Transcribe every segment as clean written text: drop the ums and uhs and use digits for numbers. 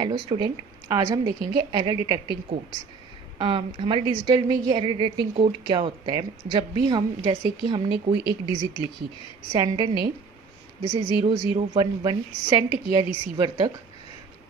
Hello student, आज हम देखेंगे एरर डिटेक्टिंग कोड्स। हमारे डिजिटल में ये एरर डिटेक्टिंग कोड क्या होता है। जब भी हम जैसे कि हमने कोई एक डिजिट लिखी, सेंडर ने जैसे 0011 सेंड किया रिसीवर तक,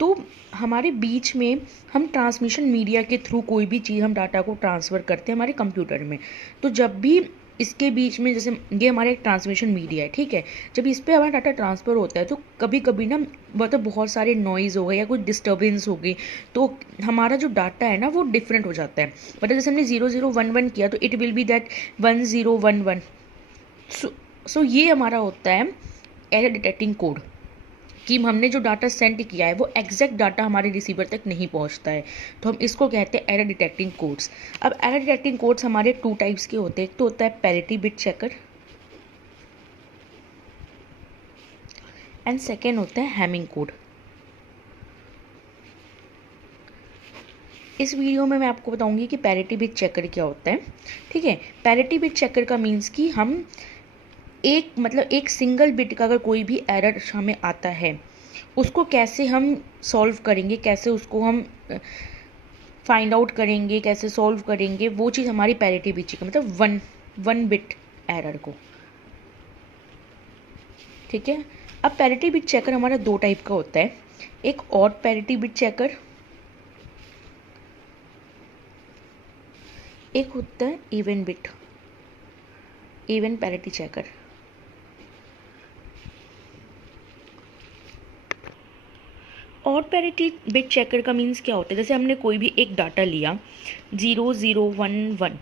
तो हमारे बीच में हम ट्रांसमिशन मीडिया के थ्रू कोई भी चीज़ हम डाटा को ट्रांसफ़र करते हैं हमारे कंप्यूटर में। तो जब भी इसके बीच में जैसे ये हमारा एक ट्रांसमिशन मीडिया है, ठीक है, जब इस पर हमारा डाटा ट्रांसफ़र होता है तो कभी कभी ना मतलब बहुत सारे नॉइज़ हो गए या कुछ डिस्टर्बेंस हो गई, तो हमारा जो डाटा है ना वो डिफरेंट हो जाता है। मतलब जैसे हमने 0011 किया तो इट विल बी दैट 1011। सो ये हमारा होता है एरर डिटेक्टिंग कोड, कि हमने जो डाटा सेंड किया है वो एग्जैक्ट डाटा हमारे रिसीवर तक नहीं पहुंचता है, तो हम इसको कहते हैं एरर डिटेक्टिंग कोड्स। अब एरर डिटेक्टिंग कोड्स हमारे टू टाइप्स के होते हैं। एक तो होता है parity bit checker and second होता है हैमिंग कोड। इस वीडियो में मैं आपको बताऊंगी कि पैरिटी बिट चेकर क्या होता है। ठीक है, पैरिटी बिट चेकर का मीन्स कि हम एक सिंगल बिट का अगर कोई भी एरर हमें आता है उसको कैसे हम सॉल्व करेंगे, कैसे उसको हम फाइंड आउट करेंगे, कैसे सॉल्व करेंगे, वो चीज़ हमारी पैरिटी बिट चेकर, मतलब वन बिट एरर को। ठीक है, अब पैरिटी बिट चेकर हमारा दो टाइप का होता है। एक ऑड पैरिटी बिट चेकर, एक होता है even parity checker. Odd parity bit checker का मीन्स क्या होता है, जैसे हमने कोई भी एक डाटा लिया 0011,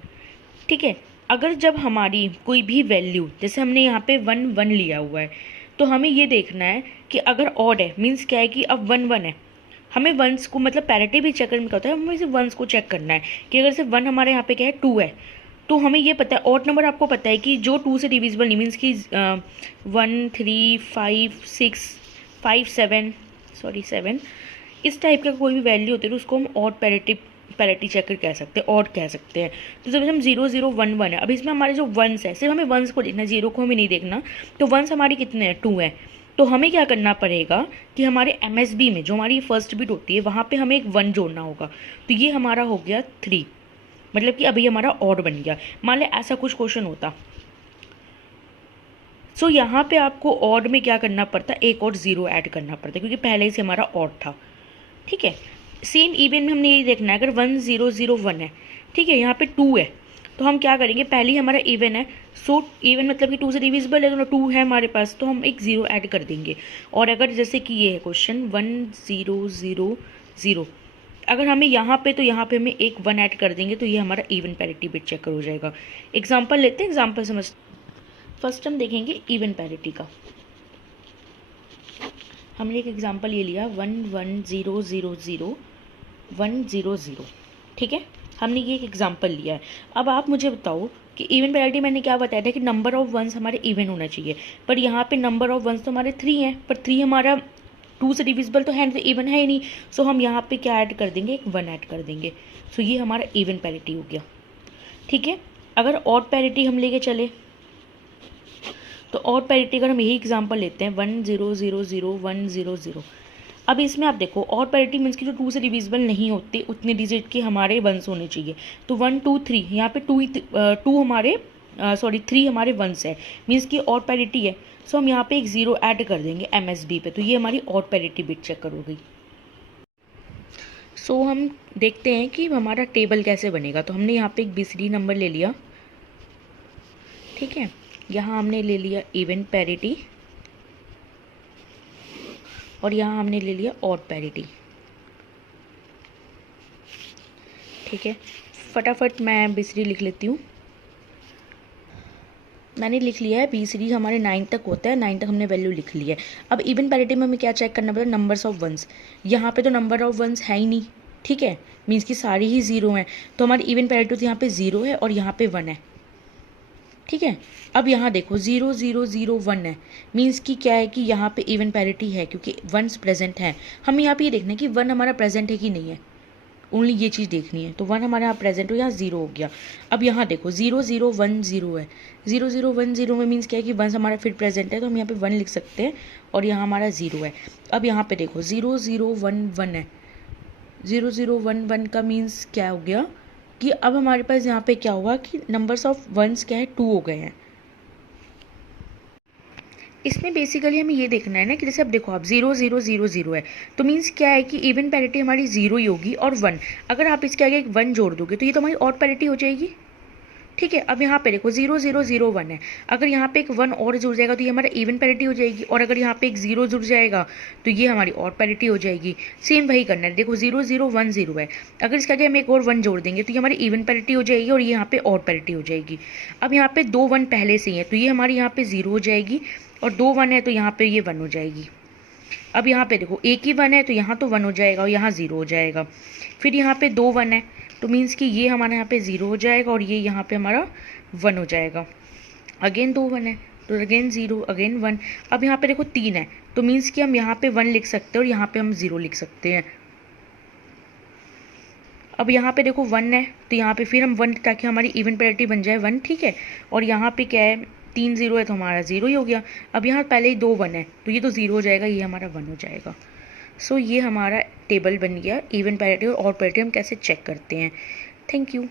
ठीक है, अगर जब हमारी कोई भी वैल्यू, जैसे हमने यहाँ पे 11 लिया हुआ है, तो हमें ये देखना है कि अगर ऑड है मीन्स क्या है कि अब 11 है, हमें वंस को, मतलब पैरिटी बिट चेकर में क्या होता है, हमें सिर्फ वंस को चेक करना है कि अगर सिर्फ 1 हमारे यहाँ पे क्या है 2 है, तो हमें ये पता है ऑड नंबर आपको पता है कि जो 2 से डिविजिबल नहीं, मीन्स कि 1 3 5 6 5 7 इस टाइप का कोई भी वैल्यू होती है तो उसको हम ऑड पैरिटी चेकर कह सकते हैं, ऑड कह सकते हैं। तो जब हम 0011 है, अब इसमें हमारे जो वंस है सिर्फ हमें वंस को देखना है, जीरो को हमें नहीं देखना। तो वंस हमारी कितने हैं, 2 है। तो हमें क्या करना पड़ेगा कि हमारे MSB में जो हमारी फर्स्ट बिट होती है वहाँ पे हमें एक 1 जोड़ना होगा। तो ये हमारा हो गया 3, मतलब कि अभी हमारा ऑड बन गया। मान लें ऐसा कुछ क्वेश्चन होता, सो यहाँ पे आपको ऑड में क्या करना पड़ता है, एक और 0 ऐड करना पड़ता है क्योंकि पहले से हमारा ऑड था। ठीक है, सेम इवन में हमने ये देखना है, अगर 1001 है, ठीक है, यहाँ पे 2 है, तो हम क्या करेंगे, पहले ही हमारा इवन है, सो इवन मतलब कि 2 से डिविजिबल है, तो 2 है हमारे पास, तो हम एक 0 ऐड कर देंगे। और अगर जैसे कि ये है क्वेश्चन 1000, अगर हमें यहाँ पे, तो यहाँ पे हमें एक 1 ऐड कर देंगे, तो ये हमारा इवन पैरिटी बिट चेकर हो जाएगा। एग्जाम्पल लेते हैं, एग्जाम्पल समझ। फर्स्ट हम देखेंगे इवन पैरिटी का। हमने एक एग्जाम्पल ये लिया 11000100, ठीक है, हमने ये एक एग्जाम्पल लिया है। अब आप मुझे बताओ कि इवन पैरिटी मैंने क्या बताया था कि नंबर ऑफ वंस हमारे इवन होना चाहिए, पर यहाँ पे नंबर ऑफ वंस तो हमारे 3 हैं, पर 3 हमारा 2 से डिविजिबल तो है, तो इवन है ही नहीं। सो हम यहाँ पे क्या ऐड कर देंगे, एक 1 ऐड कर देंगे। सो ये हमारा इवन पैरिटी हो गया। ठीक है, अगर ऑड पैरिटी हम लेके चले, तो ऑड पैरिटी अगर हम यही एग्जांपल लेते हैं 10000100, अब इसमें आप देखो ऑड पैरिटी मीन्स कि जो 2 से डिविजिबल नहीं होते उतने डिजिट के हमारे वंस होने चाहिए। तो 1 2 3, यहाँ पे 2 हमारे 3 हमारे वंस है, मीन्स कि ऑड पैरिटी है। सो हम यहाँ पे एक 0 ऐड कर देंगे MSB पे, तो ये हमारी ऑड पैरिटी बिट चेकर हो गई। सो हम देखते हैं कि हमारा टेबल कैसे बनेगा। तो हमने यहाँ पे एक BCD नंबर ले लिया, ठीक है, यहाँ हमने ले लिया इवन पैरिटी और यहाँ हमने ले लिया ऑड पैरिटी। ठीक है, फटाफट मैं BCD लिख लेती हूँ। मैंने लिख लिया है BCD हमारे 9 तक होता है, 9 तक हमने वैल्यू लिख ली है। अब इवन पैरिटी में हमें क्या चेक करना पड़ेगा, नंबर्स ऑफ वंस। यहाँ पे तो नंबर ऑफ वंस है ही नहीं, ठीक है, मीन्स कि सारी ही 0 हैं, तो हमारी इवन पैरिटी तो यहाँ पे 0 है और यहाँ पे 1 है। ठीक है, अब यहाँ देखो 0001 है, मीन्स कि क्या है कि यहाँ पे इवन पैरिटी है क्योंकि वंस प्रेजेंट है। हमें यहाँ पे ये देखना है कि 1 हमारा प्रेजेंट है कि नहीं है। ओनली ये चीज़ देखनी है। तो 1 हमारे यहाँ प्रेजेंट हो, यहाँ 0 हो गया। अब यहाँ देखो 0 0 1 0 है, 0 0 1 0 में मीन्स क्या है कि 1 हमारा फिर प्रेजेंट है, तो हम यहाँ पे 1 लिख सकते हैं और यहाँ हमारा 0 है। अब यहाँ पे देखो 0 0 1 1 है, 0 0 1 1 का मीन्स क्या हो गया कि अब हमारे पास यहाँ पे क्या हुआ कि नंबर्स ऑफ वंस क्या है 2 हो गए हैं। इसमें बेसिकली हमें ये देखना है ना कि जैसे अब देखो आप 0 0 0 0 है, तो मीन्स क्या है कि इवन पैरिटी हमारी 0 ही होगी और 1, अगर आप इसके आगे एक 1 जोड़ दोगे तो ये तो हमारी ऑड पैरिटी हो जाएगी। ठीक है, अब यहाँ पे देखो 0 0 0 1 है, अगर यहाँ पे एक 1 और जुड़ जाएगा तो ये हमारा इवन पैरिटी हो जाएगी, और अगर यहाँ पे एक 0 जुड़ जाएगा तो ये हमारी ऑड पैरिटी हो जाएगी। सेम वही करना है, देखो 0 0 1 0 है, अगर इसके आगे हम एक और 1 जोड़ देंगे तो ये हमारी इवन पैरिटी हो जाएगी और ये यहाँ पे ऑड पैरिटी हो जाएगी। अब यहाँ पे 2 1 पहले से ही है तो ये हमारी यहाँ पे 0 हो जाएगी, और 2 1 है तो यहाँ पे ये 1 हो जाएगी। अब यहाँ पे देखो एक ही 1 है तो यहाँ तो 1 हो जाएगा और यहाँ 0 हो जाएगा। फिर यहाँ पे 2 1 है तो मीन्स कि ये हमारे यहाँ पे 0 हो जाएगा और ये यहाँ पे हमारा 1 हो जाएगा। अगेन 2 1 है तो अगेन 0, अगेन 1। अब यहाँ पे देखो 3 है तो मीन्स कि हम यहाँ पे 1 लिख सकते हैं और यहाँ पे हम 0 लिख सकते हैं। अब यहाँ पे देखो 1 है तो यहाँ पे फिर हम 1, ताकि हमारी इवन पैरिटी बन जाए 1, ठीक है। और यहाँ पे क्या है 3 0 है तो हमारा 0 ही हो गया। अब यहाँ पहले ही 2 1 है तो ये तो 0 हो जाएगा, ये हमारा 1 हो जाएगा। सो ये हमारा टेबल बन गया इवन पैरिटी और ऑड पैरिटी हम कैसे चेक करते हैं। Thank you.